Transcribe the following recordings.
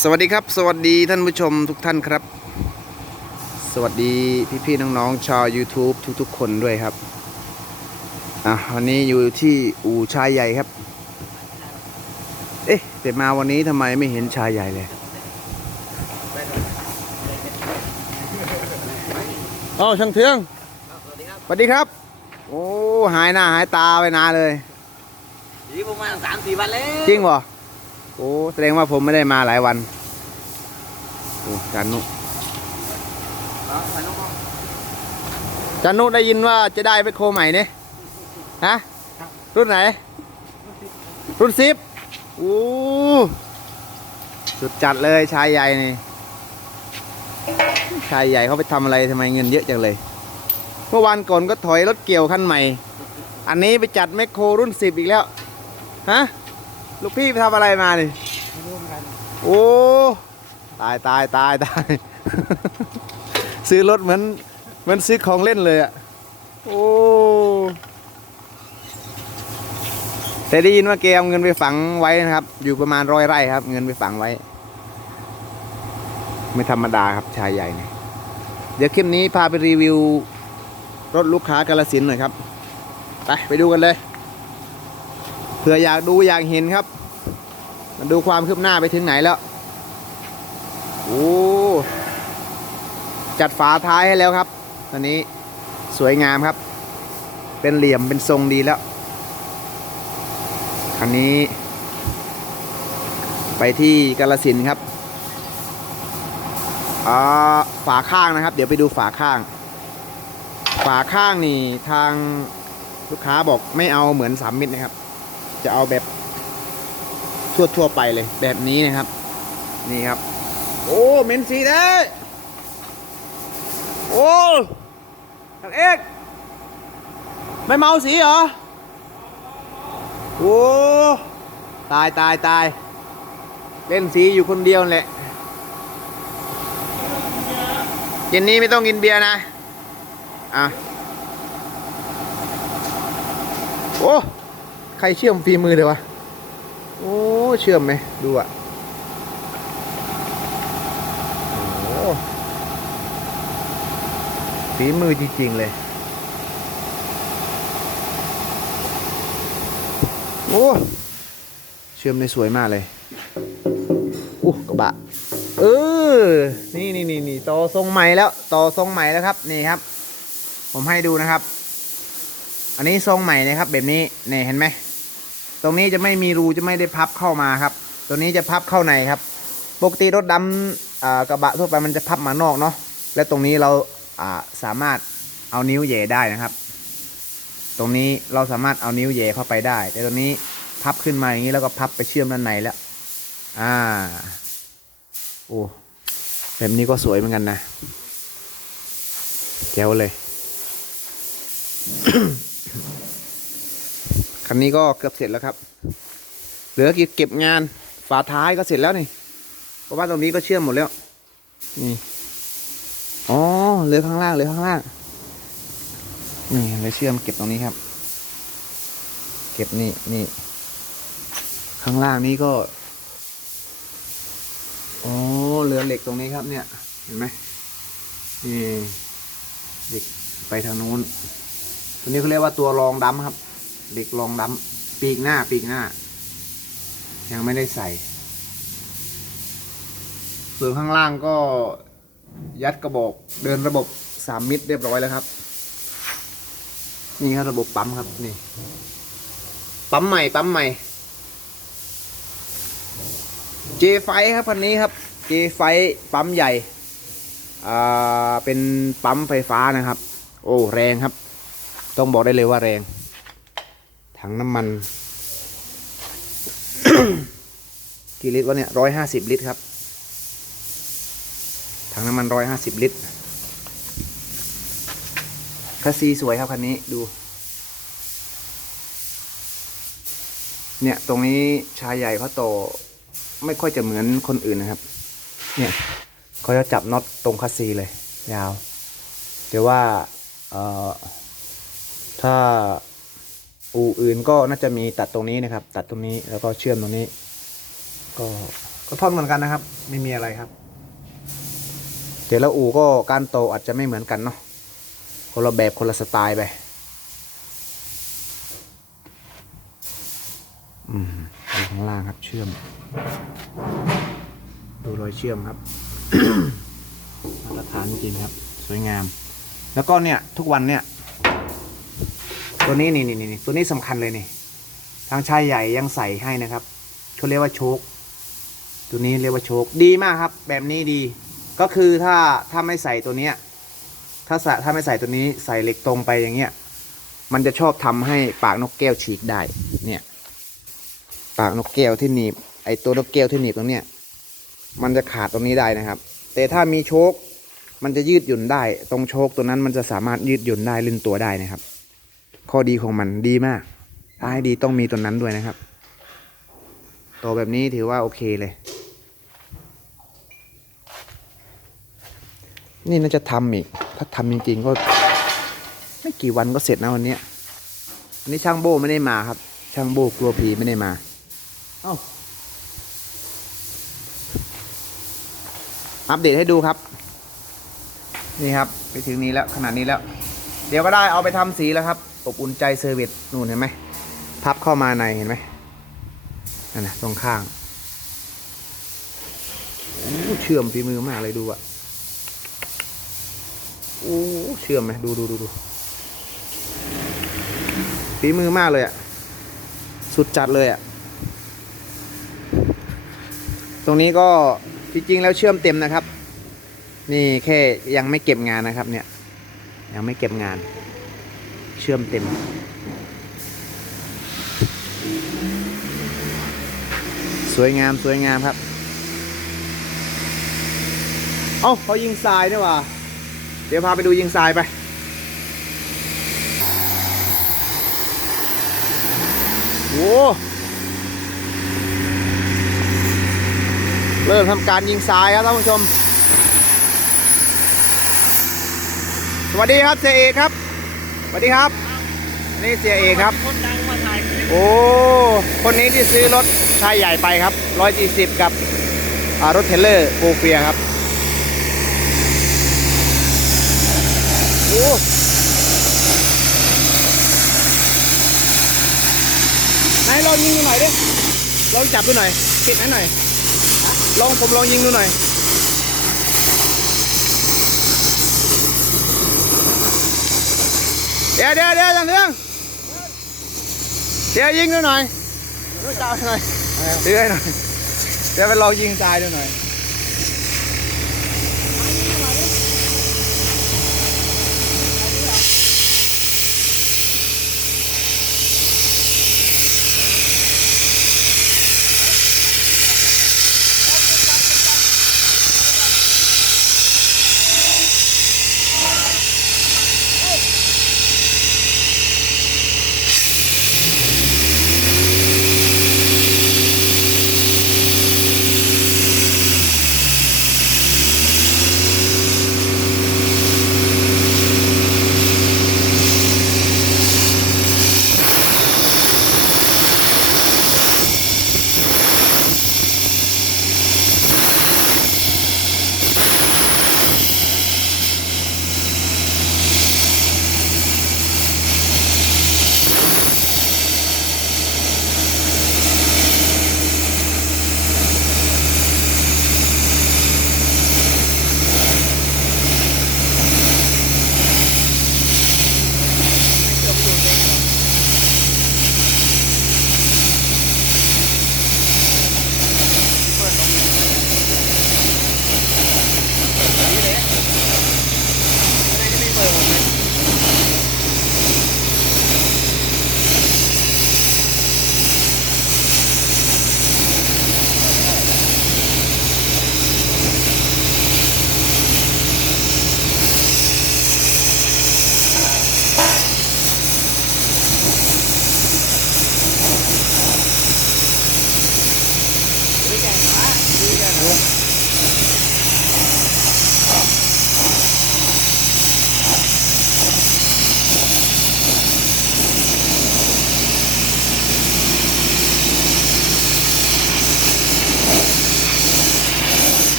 สวัสดีครับ สวัสดีท่านผู้ชมทุกท่านครับ สวัสดีพี่ๆน้องๆชาว YouTube ทุกๆ คนด้วยครับอะวันนี้อยู่ที่อู่ชายใหญ่ครับ เอ๊ะแต่มาวันนี้ทำไมไม่เห็นชายใหญ่เลยอ๋อช่างเทืองสวัสดีครับ โอ้ หายหน้าหายตาไปนานเลย ดีประมาณสามสี่วันแล้ว จริงบ่ โอ้แสดงว่าผมไม่ได้มาหลายวันโอ้จานุเอาไปน้องจานุได้ยินว่าจะได้ไปโคใหม่เนี่ยฮะรุ่นไหน รุ่นซิปโอ้สุดจัดเลยชายใหญ่นี่ชายใหญ่เขาไปทำอะไรทำไมเงินเยอะจังเลย เมื่อวานก่อนก็ถอยรถเกี่ยวคันใหม่ อันนี้ไปจัดแมคโครรุ่นสิบอีกแล้ว ฮะ ลูกพี่ไปทำอะไรมานี่ไม่รู้เหมือนกันโอ้ตายตายตายตาย ซื้อรถเหมือนเหมือนซื้อของเล่นเลยอะโอ้แต่ได้ยินว่าแกเอาเงินไปฝังไว้นะครับ อยู่ประมาณร้อยไร่ครับ เงินไปฝังไว้ ไม่ธรรมดาครับชายใหญ่เนี่ยเดี๋ยวคลิปนี้พาไปรีวิว รถลูกค้ากาลสินหน่อยครับ ไปไปดูกันเลยเผื่ออยากดูอยากเห็นครับ มาดูความคืบหน้าไปถึงไหนแล้ว โอ้ จัดฝาท้ายให้แล้วครับ ตอนนี้สวยงามครับ เป็นเหลี่ยมเป็นทรงดีแล้วคันนี้ ไปที่กาลสินครับอ่าฝาข้างนะครับ เดี๋ยวไปดูฝาข้าง ฝาข้างนี่ทางลูกค้าบอกไม่เอาเหมือนสามมิตรนะครับ จะเอาแบบ ทั่วทั่วไปเลย แบบนี้นะครับ นี่ครับ โอ้เมนสีได้โอ้ทางเอกไม่เมาสีเหรอ โอ้ตายตายตาย เล่นสีอยู่คนเดียวแหละเย็นนี้ไม่ต้องกินเบียร์นะ อะ โอ้ ใครเชื่อมฝีมือเลยวะ โอ้ เชื่อมไหมดูอะโอ้ฝีมือจริง ๆ เลย โอ้ เชื่อมได้สวยมากเลยอู้กระบะ เออ นี่นี่นี่นี่ต่อทรงใหม่แล้ว ต่อทรงใหม่แล้วครับ นี่ครับ ผมให้ดูนะครับ อันนี้ทรงใหม่นะครับ แบบนี้ นี่เห็นไหม ตรงนี้จะไม่มีรูจะไม่ได้พับเข้ามาครับ ตัวนี้จะพับเข้าในครับ ปกติรถดำอ่ากระบะทั่วไปมันจะพับมานอกเนาะ และตรงนี้เราสามารถเอานิ้วเย่ได้นะครับ ตรงนี้เราสามารถเอานิ้วเย่เข้าไปได้ แต่ตรงนี้พับขึ้นมาอย่างนี้แล้วก็พับไปเชื่อมด้านในแล้ว อ่า โอ้แบบนี้ก็สวยเหมือนกันนะแก้วเลย คันนี้ก็เกือบเสร็จแล้วครับ เหลือเก็บงานฝาท้ายก็เสร็จแล้วนี่ เพราะว่าตรงนี้ก็เชื่อมหมดแล้ว นี่ อ๋อ เหลือข้างล่าง เหลือข้างล่าง นี่เหลือเชื่อมเก็บตรงนี้ครับ เก็บนี่นี่ ข้างล่างนี้ก็ อ๋อ เหลือเหล็กตรงนี้ครับ เนี่ย เห็นไหมนี่เหล็กไปทางนู้น ตัวนี้เขาเรียกว่าตัวรองดำครับ เด็กรองดำปีกหน้าปีกหน้า ยังไม่ได้ใส่ ส่วนข้างล่างก็ยัดกระบอกเดินระบบสามมิตรเรียบร้อยแล้วครับ นี่ครับระบบปั๊มครับนี่ ปั๊มใหม่ปั๊มใหม่ J ไฟครับคันนี้ครับ J ไฟปั๊มใหญ่อ่าเป็นปั๊มไฟฟ้านะครับ โอ้แรงครับ ต้องบอกได้เลยว่าแรง ถังน้ำมัน กี่ลิตรวะเนี่ยร้อยห้าสิบลิตรครับ ถังน้ำมันร้อยห้าสิบลิตรคัสซีสวยครับคันนี้ดู เนี่ยตรงนี้ชายใหญ่เขาโตไม่ค่อยจะเหมือนคนอื่นนะครับ เนี่ยเขาจะจับน็อตตรงคัสซีเลย ยาวแต่ว่า เอ่อ ถ้า อู่อื่นก็น่าจะมีตัดตรงนี้นะครับ ตัดตรงนี้แล้วก็เชื่อมตรงนี้ ก็ก็ทอนเหมือนกันนะครับ ไม่มีอะไรครับแต่ละอู่ก็การโตอาจจะไม่เหมือนกันเนาะคนละแบบคนละสไตล์ไปอืมดูข้างล่างครับ เชื่อม ดูรอยเชื่อมครับมาตรฐานจริงครับ สวยงาม แล้วก็เนี่ย ทุกวันเนี่ย ตัวนี้นี่นี่นี่ตัวนี้สำคัญเลยนี่ ทางชายใหญ่ยังใส่ให้นะครับเขาเรียกว่าโชคตัวนี้เรียกว่าโชคดีมากครับ แบบนี้ดี ก็คือถ้าถ้าไม่ใส่ตัวเนี้ยถ้าถ้าไม่ใส่ตัวนี้ใส่เหล็กตรงไปอย่างเงี้ย มันจะชอบทำให้ปากนกแก้วฉีกได้ เนี่ย ปากนกแก้วที่หนีบ ไอตัวนกแก้วที่หนีบตรงเนี้ย มันจะขาดตรงนี้ได้นะครับ แต่ถ้ามีโชคมันจะยืดหยุ่นได้ ตรงโชคตัวนั้นมันจะสามารถยืดหยุ่นได้ลื่นตัวได้นะครับ ข้อดีของมันดีมากถ้าให้ดีต้องมีตัวนั้นด้วยนะครับ ตัวแบบนี้ถือว่าโอเคเลย นี่น่าจะทำอีก ถ้าทำจริงๆก็ ไม่กี่วันก็เสร็จนะวันเนี้ยอันนี้ช่างโบไม่ได้มาครับ ช่างโบกลัวผีไม่ได้มาเอ้าอัปเดตให้ดูครับ นี่ครับ ไปถึงนี้แล้วขนาดนี้แล้ว เดี๋ยวก็ได้เอาไปทำสีแล้วครับ อบอุ่นใจเซอร์วิสนู่นเห็นไหมพับเข้ามาในเห็นไหมนั่นนะตรงข้างเชื่อมฝีมือมากเลยดูอะโอ้เชื่อมไหมดูดูดูดูฝีมือมากเลยอะสุดจัดเลยอะตรงนี้ก็จริงๆแล้วเชื่อมเต็มนะครับ นี่แค่ยังไม่เก็บงานนะครับเนี่ยยังไม่เก็บงาน เชื่อมเต็ม สวยงามสวยงามครับ เอ้าเขายิงทรายนี่หว่า เดี๋ยวพาไปดูยิงทรายไปโอ้เริ่มทำการยิงทรายครับท่านผู้ชม สวัสดีครับเสียเอครับ สวัสดีครับ นี่เสียเอกครับ คนดังมาถ่ายคลิปโอ้ คนนี้ที่ซื้อรถชายใหญ่ไปครับ 140 กับอ่ารถเทรลเลอร์โปรเฟียครับโอ้ไหนลองยิงดูหน่อยดิลองจับดูหน่อยติดให้หน่อยลองผมลองยิงดูหน่อย เดี๋ยวเดี๋ยวเดี๋ยวจังเรื่องเดี๋ยวยิงดูหน่อยรู้จักหน่อยเดี๋ยวให้หน่อยเดี๋ยวไปลองยิงตายดูหน่อย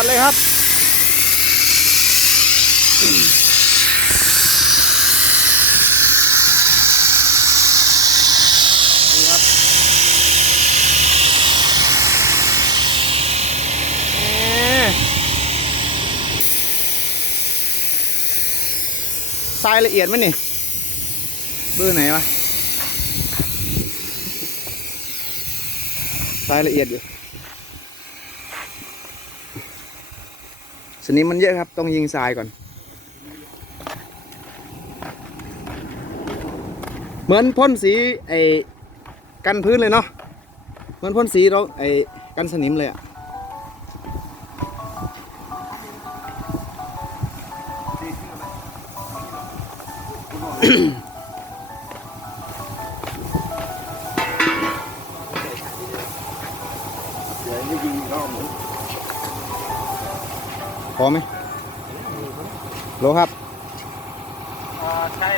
จัดเลยครับ นี่ครับทรายละเอียดไหมนี่เบอร์ไหนวะทรายละเอียดอยู่ สนิมมันเยอะครับ ต้องยิงทรายก่อน เหมือนพ่นสีไอ้กันพื้นเลยเนาะ เหมือนพ่นสีเราไอ้กันสนิมเลยอะเพอไหมโลครับใช่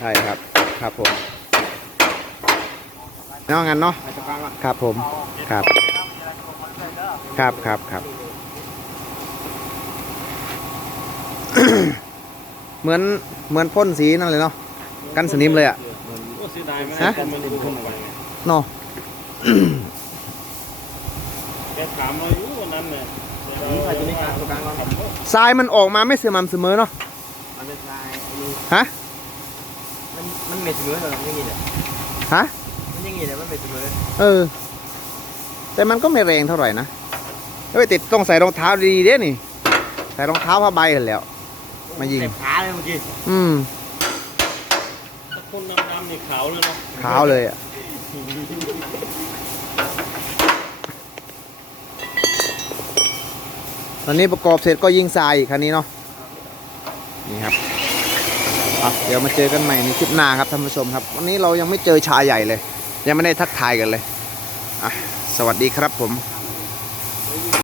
ใช่ครับ ครับผมนอกงานเนาะไปตะกร้างก่อนครับผม ครับ ครับครับครับ เหมือน เหมือนพ่นสีนั่นเลยเนาะ กันสนิมเลยอะโอ้เสียดายไหมฮะแต่มันดูเข้าไปไงเนาะ แกถามเราอยู่วันนั้นเนี่ยนี่ไปตัวนี้กลางตัวกลางก่อนทำว่าทรายมันออกมาไม่สม่ำเสมอเนาะมันเป็นทรายอันนี้ฮะมันมันไม่เสมอหรอกมันอยังงี้แหละฮะมันอยังงี้แหละมันไม่เสมอเออ แต่มันก็ไม่แรงเท่าไหร่นะเฮ้ยติดต้องใส่รองเท้าดีๆเด้นี่ ใส่รองเท้าผ้าใบกันแหล้ว มายิง เต็มขาเลยเมื่อกี้อืมถ้าคนดำๆนี่ขาวเลยเนาะขาวเลยอะ ตอนนี้ประกอบเสร็จก็ยิงทรายอีกคันนี้เนาะนี่ครับเดี๋ยวมาเจอกันใหม่ในคลิปหน้าครับท่านผู้ชมครับ วันนี้เรายังไม่เจอชายใหญ่เลย ยังไม่ได้ทักทายกันเลยอะสวัสดีครับผม